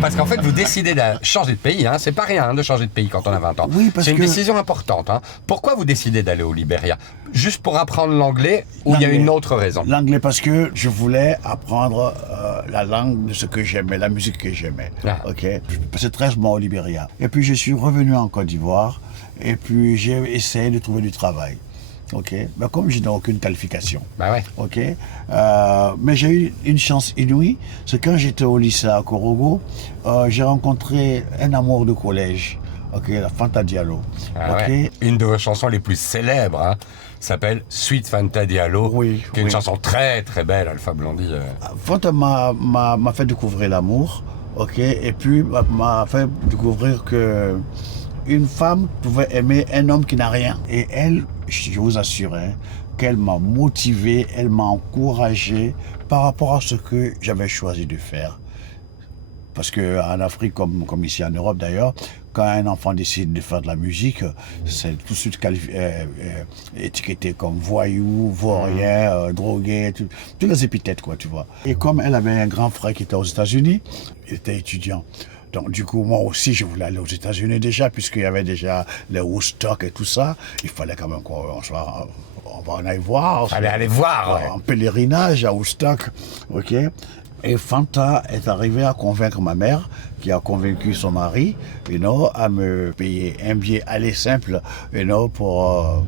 Parce qu'en fait, vous décidez de changer de pays, hein. C'est pas rien de changer de pays quand on a 20 ans. Oui, parce c'est une que- décision importante. Hein. Pourquoi vous décidez d'aller au Libéria? Juste pour apprendre l'anglais ou il y a L'anglais. une autre raison? L'anglais parce que je voulais apprendre la langue de ce que j'aimais, la musique que j'aimais. Ah. Ok. Je passais 13 mois au Libéria. Et puis je suis revenu en Côte d'Ivoire et puis j'ai essayé de trouver du travail. Ok. Mais comme je n'ai aucune qualification. Bah ouais. Ok. Mais j'ai eu une chance inouïe, c'est quand j'étais au lycée à Korogo, j'ai rencontré un amour de collège. Ok, la Fanta Diallo. Ah Ok. ouais. Une de vos chansons les plus célèbres hein, s'appelle Sweet Fanta Diallo, Oui, qui est une oui. chanson très très belle, Alpha Blondy. Fanta m'a fait découvrir l'amour, ok, et puis m'a fait découvrir que une femme pouvait aimer un homme qui n'a rien. Et elle, je vous assure, hein, qu'elle m'a motivé, elle m'a encouragé par rapport à ce que j'avais choisi de faire. Parce qu'en Afrique, comme ici en Europe d'ailleurs, quand un enfant décide de faire de la musique, c'est tout de suite étiqueté comme voyou, vaurien, drogué, toutes les épithètes, quoi, tu vois. Et comme elle avait un grand frère qui était aux États-Unis, il était étudiant. Donc du coup, moi aussi, je voulais aller aux États-Unis déjà, puisqu'il y avait déjà les Woodstock et tout ça. Il fallait quand même on aille voir. Allez, allez voir, ouais. En pèlerinage à Woodstock, ok. Et Fanta est arrivée à convaincre ma mère, qui a convaincu son mari, à me payer un billet aller simple, pour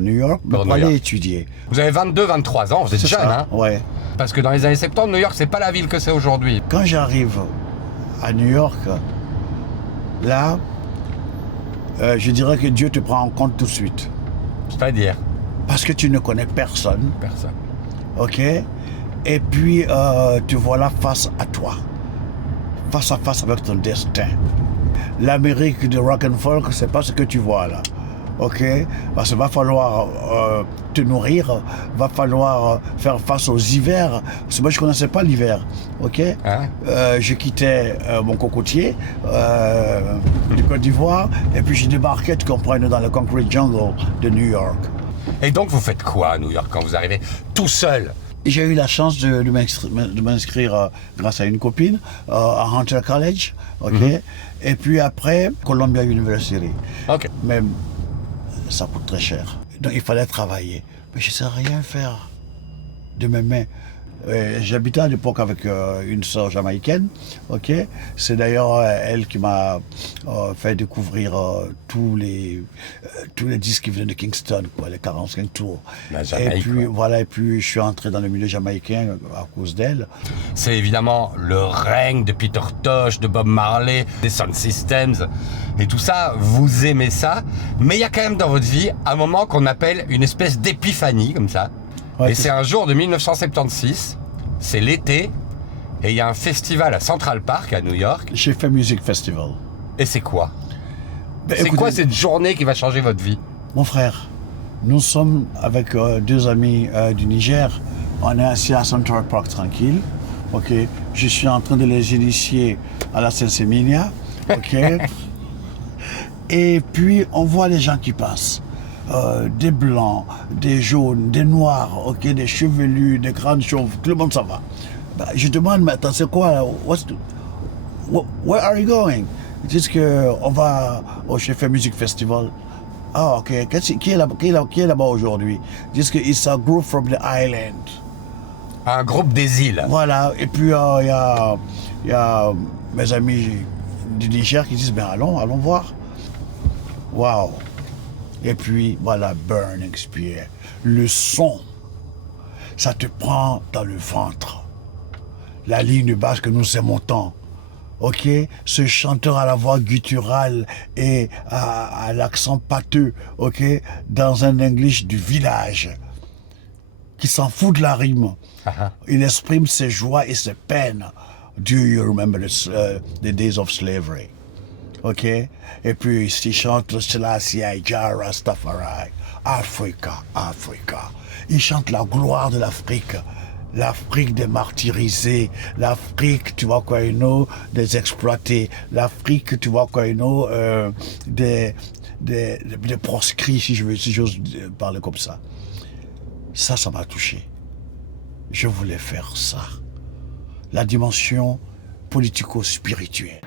New York, pour aller étudier. Vous avez 22, 23 ans, vous êtes jeune, hein? Ouais. Parce que dans les années 70, New York, c'est pas la ville que c'est aujourd'hui. Quand j'arrive à New York, là, je dirais que Dieu te prend en compte tout de suite. C'est-à-dire? Parce que tu ne connais personne. Personne. Ok? Et puis, te voilà face à toi. Face à face avec ton destin. L'Amérique de rock and folk, c'est pas ce que tu vois là. Ok? Parce qu'il va falloir te nourrir, va falloir faire face aux hivers. Parce que moi, je connaissais pas l'hiver. Ok? Hein? Je quittais mon cocotier de Côte d'Ivoire et puis je débarquais, tu comprends, dans le concrete jungle de New York. Et donc, vous faites quoi à New York quand vous arrivez tout seul? J'ai eu la chance de m'inscrire grâce à une copine à Hunter College, ok. Et puis après, Columbia University. Ok. Mais ça coûte très cher. Donc il fallait travailler. Mais je ne sais rien faire de mes mains. J'habitais à l'époque avec une sœur jamaïcaine, ok. C'est d'ailleurs elle qui m'a fait découvrir tous les disques qui venaient de Kingston, quoi, les 45 tours. La Jamaïque, et puis quoi. voilà, et puis je suis entré dans le milieu jamaïcain à cause d'elle. C'est évidemment le règne de Peter Tosh, de Bob Marley, des Sound Systems et tout ça. Vous aimez ça, mais il y a quand même dans votre vie un moment qu'on appelle une espèce d'épiphanie comme ça. Ouais, et c'est un jour de 1976, c'est l'été, et il y a un festival à Central Park à New York. J'ai fait Music Festival. Et c'est quoi? Ben, C'est écoutez, quoi cette journée qui va changer votre vie? Mon frère, nous sommes avec deux amis du Niger. On est assis à Central Park tranquille. Ok, je suis en train de les initier à la Senseminia. Ok. Et puis on voit les gens qui passent. Des blancs, des jaunes, des noirs, ok, des chevelus, des grandes chauves, tout le monde s'en va. Ben, je demande, mais attends, c'est quoi là? Where are you going? Ils disent qu'on va au Chef Music Festival. Ah, ok. Qui est là-bas aujourd'hui? Ils disent que it's a group from the island. Un groupe des îles. Voilà. Et puis, il y a mes amis du Niger qui disent, ben allons voir. Waouh. Et puis, voilà, Burning Spear. Le son, ça te prend dans le ventre. La ligne basse que nous aimons tant. Ok, ce chanteur à la voix gutturale et à l'accent pâteux, ok, dans un English du village, qui s'en fout de la rime. Il exprime ses joies et ses peines. Do you remember the days of slavery? Ok, et puis il chante Selassie, Jah Rastafari, Africa, Africa. Il chante la gloire de l'Afrique. L'Afrique des martyrisés, l'Afrique, tu vois quoi, des exploités, l'Afrique, tu vois quoi, des proscrits, si j'ose parler comme ça. Ça m'a touché. Je voulais faire ça. La dimension politico-spirituel.